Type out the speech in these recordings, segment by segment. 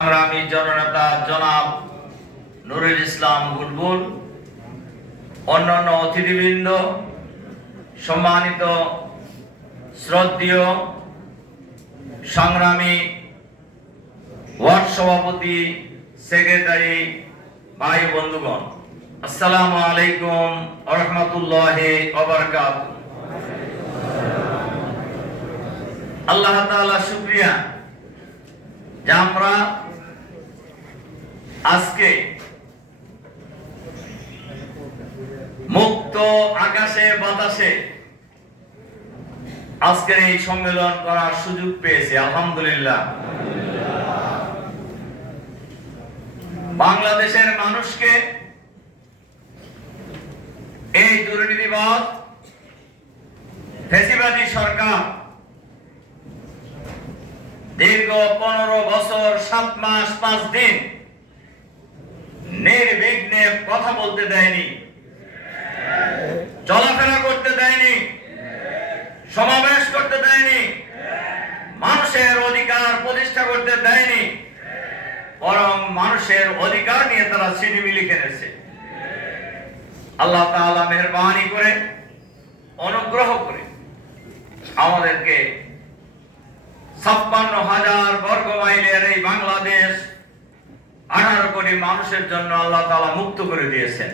সংগ্রামী জননেতা জনাব নুরুল ইসলাম বুলবুল অন্যান্য অতিথিবৃন্দ, সম্মানিত শ্রদ্ধীয় সংগ্রামী ওয়ার্ড সভাপতি, সেক্রেটারি, ভাই বন্ধুগণ, আসসালামু আলাইকুম রহমতুল্লাহ আল্লাহ তাআলা শুকরিয়া যে আমরা আজকে মুক্ত আকাশে, বাতাসে আজকের এই সম্মেলন করার সুযোগ পেয়েছি, আলহামদুলিল্লাহ। বাংলাদেশের মানুষকে এই দুর্নীতিবাদ, ফেসিবাদী সরকার দীর্ঘ পনেরো বছর, সাত মাস, পাঁচ দিন নির্বিঘ্নে কথা বলতে দেয়নি। চলাফেরা করতে দেয়নি। সমাবেশ করতে দেয়নি। মানুষের অধিকার প্রতিষ্ঠা করতে দেয়নি। বরং মানুষের অধিকার নিয়ে তারা সিনেমিলি খেলেছে। আল্লাহ তাআলা মেহরবানি করে, অনুগ্রহ করে আমাদেরকে ছাপ্পান্ন হাজার বর্গ মাইলের এই বাংলাদেশ আঠারো কোটি মানুষের জন্য আল্লাহ তাআলা মুক্ত করে দিয়েছেন।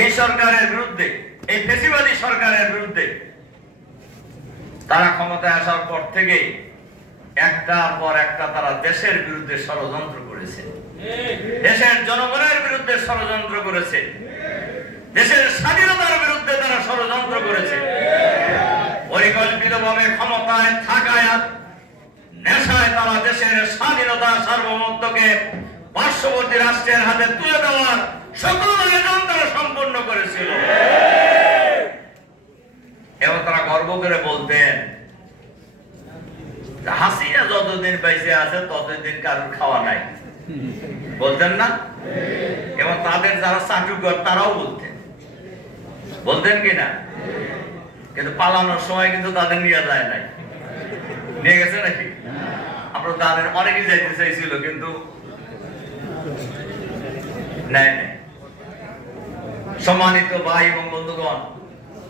এই সরকারের বিরুদ্ধে, এই ফেসিবাদী সরকারের বিরুদ্ধে তারা ক্ষমতায় আসার পর থেকে একটার পর একটা তারা দেশের বিরুদ্ধে ষড়যন্ত্র করেছে। দেশের জনগণের বিরুদ্ধে ষড়যন্ত্র করেছে। দেশের স্বাধীনতার বিরুদ্ধে তারা ষড়যন্ত্র করেছে। পরিকল্পিতভাবে ক্ষমতায় থাকায় নেশায় তারা দেশের স্বাধীনতা সার্বভৌমত্বকে পার্শ্ববর্তী রাষ্ট্রের হাতে তুলে দেওয়ার সকল তারা সম্পন্ন করেছিল। এবং তারা গর্ব করে বলতেন হাসিনা যতদিন বেঁচে আছে, ততদিন কারোর খাওয়া নাই। বলতেন না? এবং তাদের যারা চাটুকর, তারাও বলতেন। বলতেন কি না? কিন্তু পালানোর সময় কিন্তু তাদের নিয়ে যায় নাই। নিয়ে গেছে নাকি? আমরা তাদের অনেকেই যাইতে চাইছিল, কিন্তু সম্মানিত ভাই এবং বন্ধুগণ,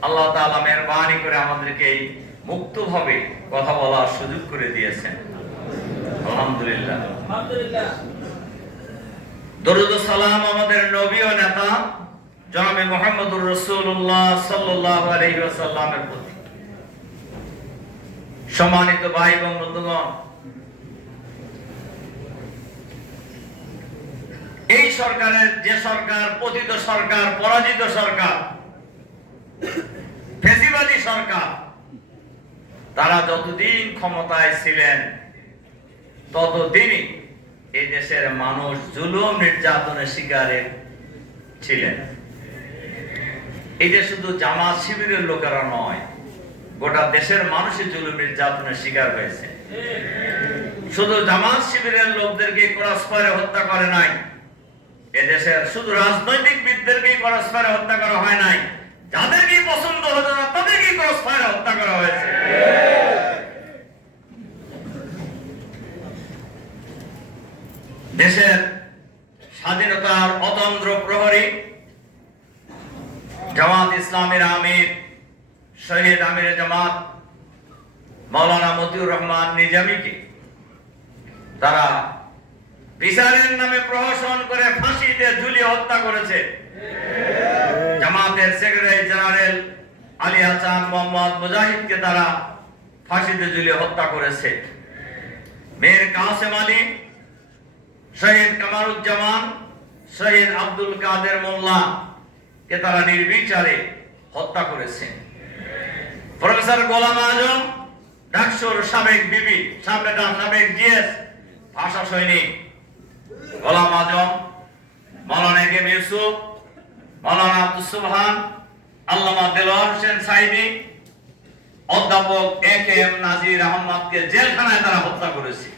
আল্লাহ মেহরবানি করে আমাদেরকে এই মুক্তভাবে কথা বলার সুযোগ করে দিয়েছেন। আলহামদুলিল্লাহ। দরুদ সালাম আমাদের নবী ও নেতা, জনাবে প্রতি। সম্মানিত ভাই এবং বন্ধুগণ এই সরকারের যে সরকার, পতিত সরকার, পরাজিত সরকার, ফেসিবাদী সরকার, তারা যতদিন ক্ষমতায় ছিলেন, ততদিনই এই দেশের মানুষ জুলুম নির্যাতনের শিকারে ছিলেন। এটা শুধু জামাত শিবিরের লোকেরা নয়, গোটা দেশের মানুষই জুলুম নির্যাতনের শিকার হয়েছে। শুধু জামাত শিবিরের লোকদেরকে ক্রস হত্যা করে নাই এদেশের শুধু রাজনৈতিক বিদদেরকেই ক্রস হত্যা করা হয় নাই। যাদেরকে পছন্দ হতো না, তাদেরকেই হত্যা করা হয়েছে। দেশের স্বাধীনতার অতন্ত্র প্রহরী জামাত ইসলামের আমির শহীদ আমির জামাত মাওলানা মতিউর রহমান নিজামীকে তারা বিচারের নামে প্রহসন করে ফাঁসিতে ঝুলিয়ে হত্যা করেছে। জামাতের সেক্রেটারি জেনারেল আলী হাসান মোহাম্মদ মুজাহিদকে তারা ফাঁসিতে ঝুলিয়ে হত্যা করেছে। মীর কাসেম আলী, শহীদ কামারুজ্জামান, শহীদ আব্দুল কাদের মোল্লা কে তারা নির্বিচারে হত্যা করেছে। প্রফেসর গোলাম আজম, ডাকসুর সাবেক বিবি সাবেক জিএস, ভাষা সৈনিক। গোলাম আজম, মৌলানা এম ইউসুফ, মৌলানা আব্দুল সুবহান, আল্লামা দেলোয়ার হোসেন সাইদি অধ্যাপক এ কে এম নাজির আহমদকে জেলখানায় তারা হত্যা করেছে।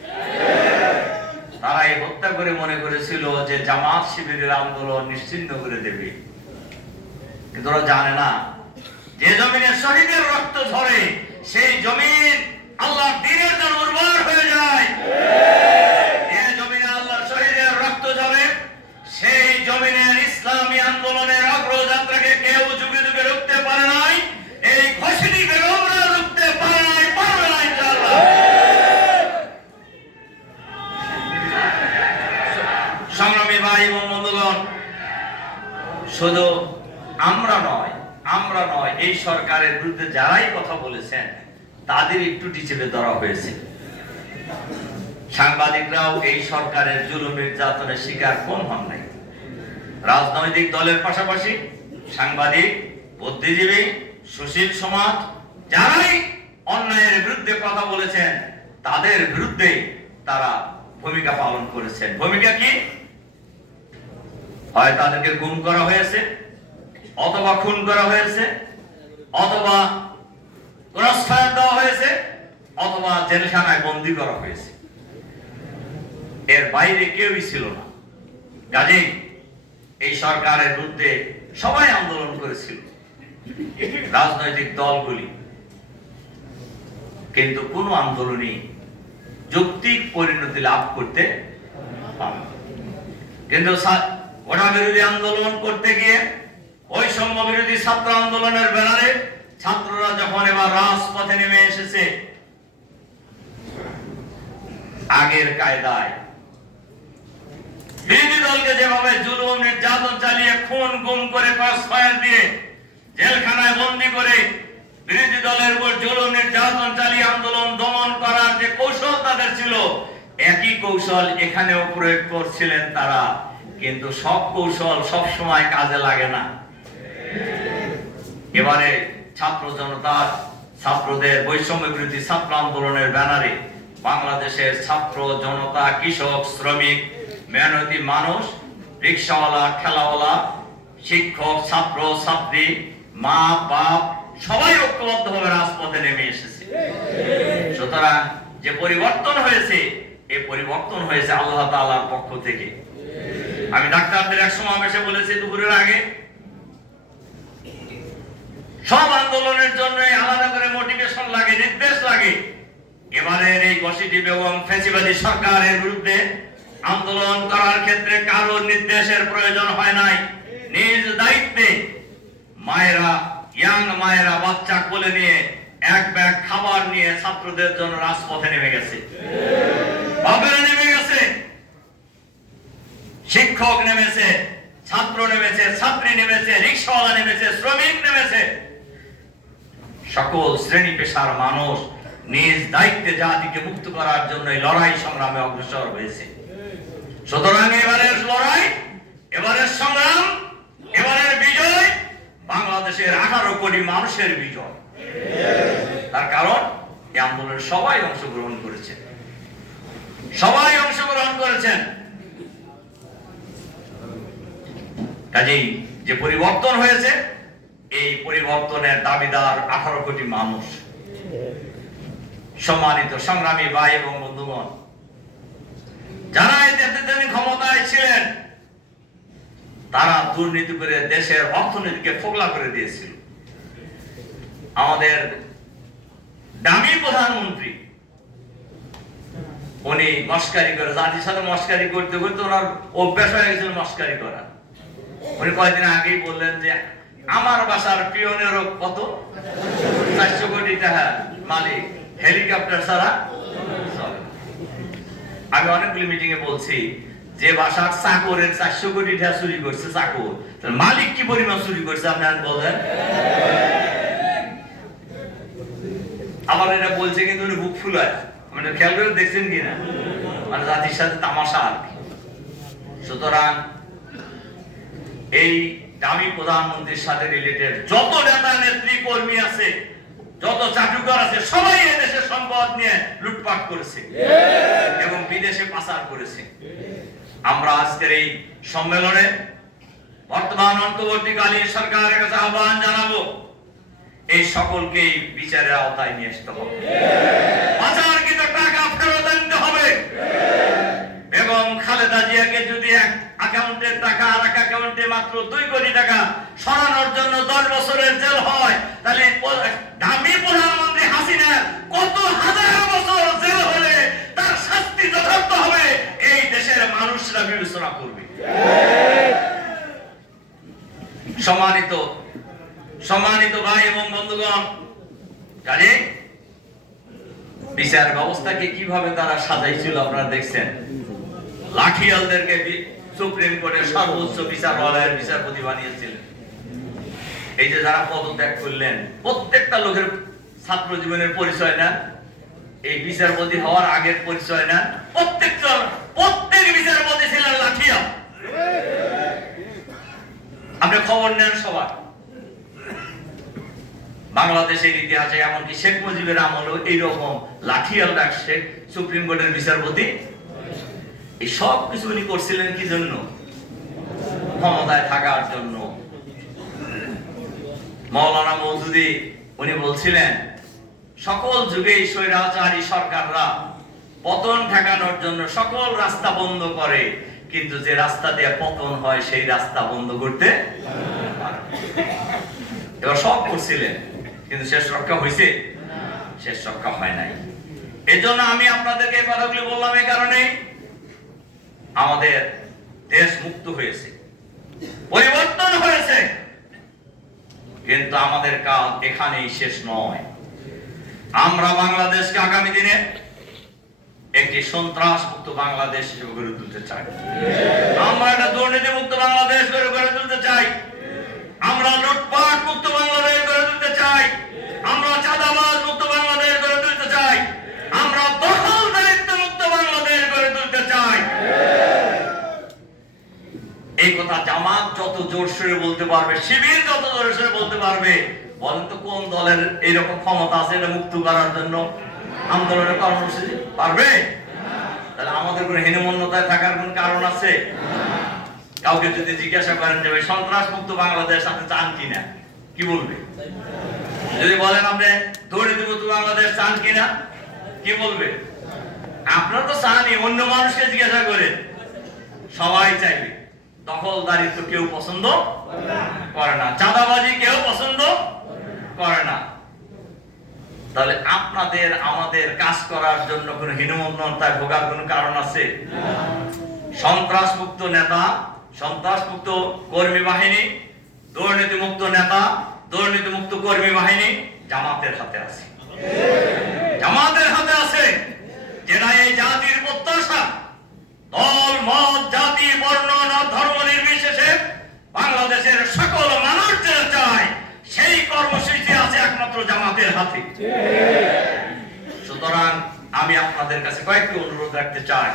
তারা এই হত্যা করে মনে করেছিল যে জামাত শিবিরের আন্দোলন নিশ্চিন্ন করে দেবে। কিন্তু ওরা জানে না, যে জমিনে শহীদের রক্ত ঝরে এই সরকারের বিরুদ্ধে যারাই কথা বলেছেন, তাদের একটু টিচেপে ধরা হয়েছে। সাংবাদিকরাও এই সরকারের জুলুম নির্যাতনের শিকার কম হন নাই। রাজনৈতিক দলের পাশাপাশি সাংবাদিক, বুদ্ধিজীবী, সুশীল সমাজ, যারাই অন্যায়ের বিরুদ্ধে কথা বলেছেন, তাদের বিরুদ্ধে তারা ভূমিকা পালন করেছেন। ভূমিকা কি? হয় তাদেরকে গুম করা হয়েছে অথবা খুন করা হয়েছে, অথবা পুরস্কার দেওয়া হয়েছে, অথবা জেলখানায় বন্দী করা হয়েছে। এর বাইরে কেউই ছিল না। কাজেই এই সরকারের বিরুদ্ধে সবাই আন্দোলন করেছিল। রাজনৈতিক দলগুলি। কিন্তু কোন আন্দোলনই যৌক্তিক পরিণতি লাভ করতে কিন্তু গোটা বিরোধী আন্দোলন করতে গিয়ে বৈষম্য বিরোধী ছাত্র আন্দোলনের ব্যানারে ছাত্ররা যখন এবার রাজপথে নেমে এসেছে, আগের কায়দায়। বিরোধী দলকে যেভাবে জুলুম, নির্যাতন চালিয়ে খুন গুম করে ক্রসফায়ার দিয়ে জেলখানায় বন্দি করে বিরোধী দলের উপর জুলুম, নির্যাতন চালিয়ে আন্দোলন দমন করার যে কৌশল তাদের ছিল, একই কৌশল এখানেও প্রয়োগ করছিলেন তারা। কিন্তু সব কৌশল সব সময় কাজে লাগে না। এবারে ছাত্র জনতার, ছাত্রদের বৈষম্য বিরোধী ছাত্র আন্দোলনের ব্যানারে বাংলাদেশের ছাত্র জনতা, কৃষক, শ্রমিক, মেহনতি মানুষ, রিক্সাওয়ালা, খেলাওয়ালা, শিক্ষক, ছাত্র, ছাত্রী, মা, বাপ, সবাই ঐক্যবদ্ধভাবে রাজপথে নেমে এসেছে। সুতরাং যে পরিবর্তন হয়েছে এই পরিবর্তন হয়েছে আল্লাহ তাআলার পক্ষ থেকে। আমি ডাক্তারদের এক সমাবেশে বলেছি দুপুরের আগে সব আন্দোলনের জন্য আলাদা করে মোটিভেশন লাগে, নির্দেশ লাগে। এবারের এই গসিটিভ এবং ফেসিবাদী সরকারের বিরুদ্ধে আন্দোলন করার ক্ষেত্রে কারও নির্দেশের প্রয়োজন হয় নাই। নিজ দায়িত্বে মায়েরা, ইয়াং মায়েরা বাচ্চা কোলে নিয়ে এক ব্যাগ খাবার নিয়ে ছাত্রদের জন্য রাজপথে নেমে গেছে। বাপেরা নেমে গেছে। শিক্ষক নেমেছে, ছাত্র নেমেছে, ছাত্রী নেমেছে, রিক্সাওয়ালা নেমেছে, শ্রমিক নেমেছে। সকল শ্রেণি পেশার মানুষ নিজ দায়িত্বে জাতিকে মুক্ত করার জন্য এই লড়াই সংগ্রামে অগ্রসর হয়েছে। সুতরাং এবারের লড়াই, এবারের সংগ্রাম, এবারের বিজয় বাংলাদেশের আঠারো কোটি মানুষের বিজয়। তার কারণ, এই আন্দোলনে সবাই অংশগ্রহণ করেছে সবাই অংশগ্রহণ করেছেন। কাজেই যে পরিবর্তন হয়েছে এই পরিবর্তনের দাবিদার আঠারো কোটি মানুষ। সম্মানিত সংগ্রামী ভাই এবং বন্ধুগণ, যারা নেতৃত্বাধীন ক্ষমতায় ছিলেন, তারা দুর্নীতি করে দেশের অর্থনীতিকে ফোকলা করে দিয়েছিল। আমাদের দামি প্রধানমন্ত্রী, উনি মস্কারি করে, জাতির সাথে মস্কারি করতে করতে ওনার অভ্যাস হয়ে গেছিল মস্কারি করা। উনি কয়েকদিন আগেই বললেন যে আমার বাসার পিয়নেরও কত? চারশো কোটি টাকা মালিক। হেলিকপ্টার ছাড়া। আমি অনেকগুলি মিটিং এ বলছি, যে বাসার চাকরের চারশো কোটি টাকা চুরি করছে চাকর মালিক কি পরিমাণ চুরি করছে আপনি আর বলেন? আবার এটা বলছে কিন্তু উনি বুক ফুলায়। মানে খেয়াল করে দেখছেন কিনা? মানে জাতির সাথে তামাশা আর কি। সুতরাং এই দামি প্রধানমন্ত্রীর সাথে রিলেটেড যত নেতা নেত্রী কর্মী আছে যত চাটুকার আছে সবাই এদেশের সম্পদ নিয়ে লুটপাট করেছে। এবং বিদেশে পাচার করেছে। আমরা আজকের এই সম্মেলনে বর্তমান অন্তর্বর্তীকালীন সরকারের কাছে আহ্বান জানাব এই সকলকেই বিচারের আওতায় নিয়ে আসতে হবে। পাচার পাচারকৃত টাকা ফেরত আনতে হবে। এবং খালেদা জিয়াকে যদি এক অ্যাকাউন্টের টাকা আর এক অ্যাকাউন্টে মাত্র দুই কোটি টাকা। সরানোর জন্য দশ বছরের জেল হয়। তাহলে দামি প্রধানমন্ত্রী হাসিনা কত হাজার বছর জেল হলে তার শাস্তি যথার্থ হবে? এই দেশের মানুষরা বিবেচনা করবে। সম্মানিত সম্মানিত ভাই এবং বন্ধুগণ, কাজে বিচার ব্যবস্থাকে কীভাবে তারা সাজাইছিল আপনারা দেখছেন। লাঠিয়ালদেরকে সুপ্রিম কোর্টের সর্বোচ্চ বিচারালয়ের বিচারপতি বানিয়েছিলেন। এই যে যারা পদত্যাগ করলেন, প্রত্যেকটা লোকের ছাত্র জীবনের পরিচয় না, এই বিচারপতি হওয়ার আগের পরিচয় না, প্রত্যেকটা, প্রত্যেক বিচারপতি ছিলেন লাঠিয়া। আপনি খবর নেন সবার। বাংলাদেশের ইতিহাসে এমনকি শেখ মুজিবের আমলেও এইরকম লাঠিয়াল ডাকছে সুপ্রিম কোর্টের বিচারপতি এই সব কিছু উনি করছিলেন কি জন্য? ক্ষমতায় থাকার জন্য। মৌলানা মৌদুদি, উনি বলছিলেন, সকল যুগে স্বৈরাচারী সরকাররা পতন ঠেকানোর জন্য সকল রাস্তা বন্ধ করে, কিন্তু যে রাস্তা দিয়ে পতন হয়, সেই রাস্তা বন্ধ করতে এবার সব করছিলেন, কিন্তু শেষ রক্ষা হয়েছে শেষ রক্ষা হয় নাই। এই জন্য আমি আপনাদেরকে এই কথাগুলি বললাম এই কারণে আমাদের দেশ মুক্ত হয়েছে, পরিবর্তন হয়েছে। কিন্তু আমাদের কাজ এখানেই শেষ নয়। আমরা বাংলাদেশকে আগামী দিনে একটি সন্ত্রাস মুক্ত বাংলাদেশ হিসেবে গড়ে তুলতে চাই। আমরা একটা দুর্নীতি মুক্ত বাংলাদেশ গড়ে গড়ে তুলতে চাই। আমরা লুটপাট মুক্ত বাংলাদেশ গড়ে তুলতে চাই। আমরা চাঁদাবাজ মুক্ত বাংলাদেশ গড়ে তুলতে চাই আমরা দখল দায়িত্ব মুক্ত বাংলাদেশ গড়ে তুলতে চাই এই কথা জামাত যত জোর সরে বলতে পারবে, শিবির যত জোর সরে বলতে পারবে, বলেন তো কোন দলের এইরকম ক্ষমতা আছে এটা মুক্ত করার জন্য? আন্দোলনের কর্মসূচি পারবে? তাহলে আমাদের কোনো হীনমন্যতায় থাকার কোন কারণ আছে? কাউকে যদি জিজ্ঞাসা করেন যে সন্ত্রাস মুক্ত বাংলাদেশ আপনি চান কিনা? কি বলবে? যদি বলেন আপনি দুর্নীতি মুক্ত বাংলাদেশ চান কিনা? কি বলবে? আপনার তো চানই, অন্য মানুষকে জিজ্ঞাসা করেন। সবাই চাইবে। দখলদারিত্ব কেউ পছন্দ করে না। চাঁদাবাজি কেউ পছন্দ করে না। তাহলে আপনাদের, আমাদের কাজ করার জন্য কোনো হীনমন্যতায় ভোগার কোনো কারণ আছে? সন্ত্রাস মুক্ত নেতা সন্ত্রাস মুক্ত কর্মী বাহিনী দুর্নীতি মুক্ত নেতা দুর্নীতি মুক্ত কর্মী বাহিনী জামাতের হাতে আছে। জামাতের হাতে আছে। যেটা এই জাতির প্রত্যাশা দল, মত, জাতি, বর্ণ, না, ধর্ম নির্বিশেষে বাংলাদেশের সকল মানুষ যেটা চায়, সেই কর্মসূচি আছে একমাত্র জামাতের হাতে। সুতরাং আমি আপনাদের কাছে কয়েকটি অনুরোধ রাখতে চাই।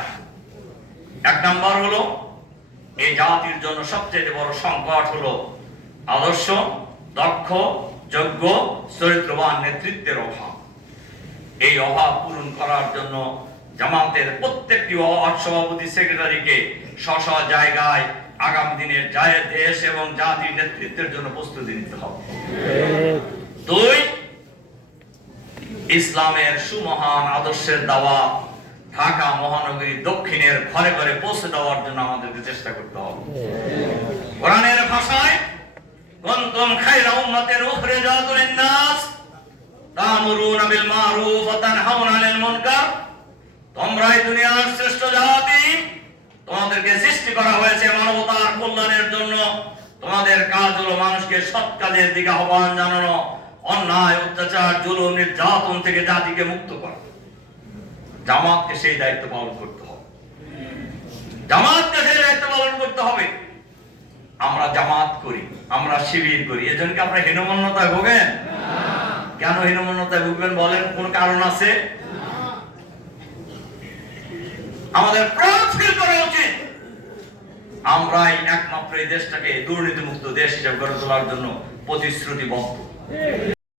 এক নাম্বার হলো, এই জাতির জন্য সবচেয়ে বড় সংকট হলো আদর্শ, দক্ষ, যোগ্য, চরিত্রবান নেতৃত্বের অভাব। এই অভাব পূরণ করার জন্য জামাতের প্রত্যেকটি ওয়ার্ড সভাপতি সেক্রেটারিকে স্ব জায়গায় আগামী দিনের যায় দেশ এবং জাতির নেতৃত্বের জন্য প্রস্তুতি নিতে হবে। দুই, ইসলামের সুমহান আদর্শের দাওয়া ঢাকা মহানগরী দক্ষিণের ঘরে ঘরে পৌঁছে দেওয়ার জন্য আমাদেরকে চেষ্টা করতে হবে। কোরআনের ভাষায়, কুনতুম খায়রা উম্মাতিন উখরিজাত লিন-নাস, তা'মুরুনা বিল মা'রুফ ওয়া তানহাউনা আনিল মুনকার। তোমরাই দুনিয়ার শ্রেষ্ঠ জাতি। তোমাদেরকে সৃষ্টি করা হয়েছে মানবতার কল্যাণের জন্য। তোমাদের কাজ হলো মানুষকে সৎ কাজের দিকে আহ্বান জানানো, অন্যায়, অত্যাচার, জুলুম, নির্যাতন থেকে জাতিকে মুক্ত করা। জামাতকে সেই দায়িত্ব পালন করতে হবে। জামাতকে সেই দায়িত্ব পালন করতে হবে। আমরা জামাত করি, আমরা শিবির করি। এজন্য কি আমরা হীনমন্যতায় ভোগেন? কেন হীনমন্যতায় ভুগবেন বলেন? কোন কারণ আছে? আমাদের প্রাণ ফিল করা উচিত আমরা এই একমাত্র এই দেশটাকে দুর্নীতিমুক্ত দেশ হিসেবে গড়ে তোলার জন্য প্রতিশ্রুতিবদ্ধ।